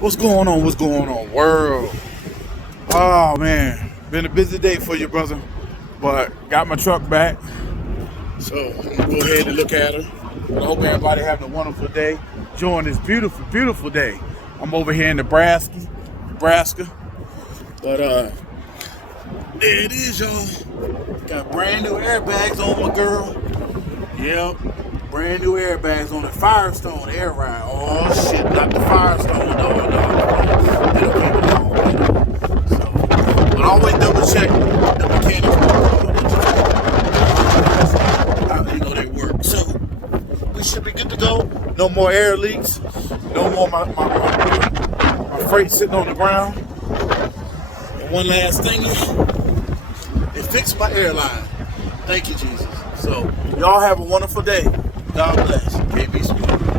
What's going on? What's going on, world? Oh man, been a busy day for you, brother. But got my truck back, so I'm gonna go ahead and look at her. But I hope everybody having a wonderful day. Enjoying this beautiful, beautiful day. I'm over here in Nebraska. But there it is, y'all. Got brand new airbags on my girl. Yep. Brand new airbags on the Firestone Air Ride. Oh shit, not the Firestone. No. They don't keep it long. So, but always double check the mechanics. How you know they work. So we should be good to go. No more air leaks. No more my freight sitting on the ground. And one last thing, they fixed my airline. Thank you, Jesus. So y'all have a wonderful day. God bless. KB Smith.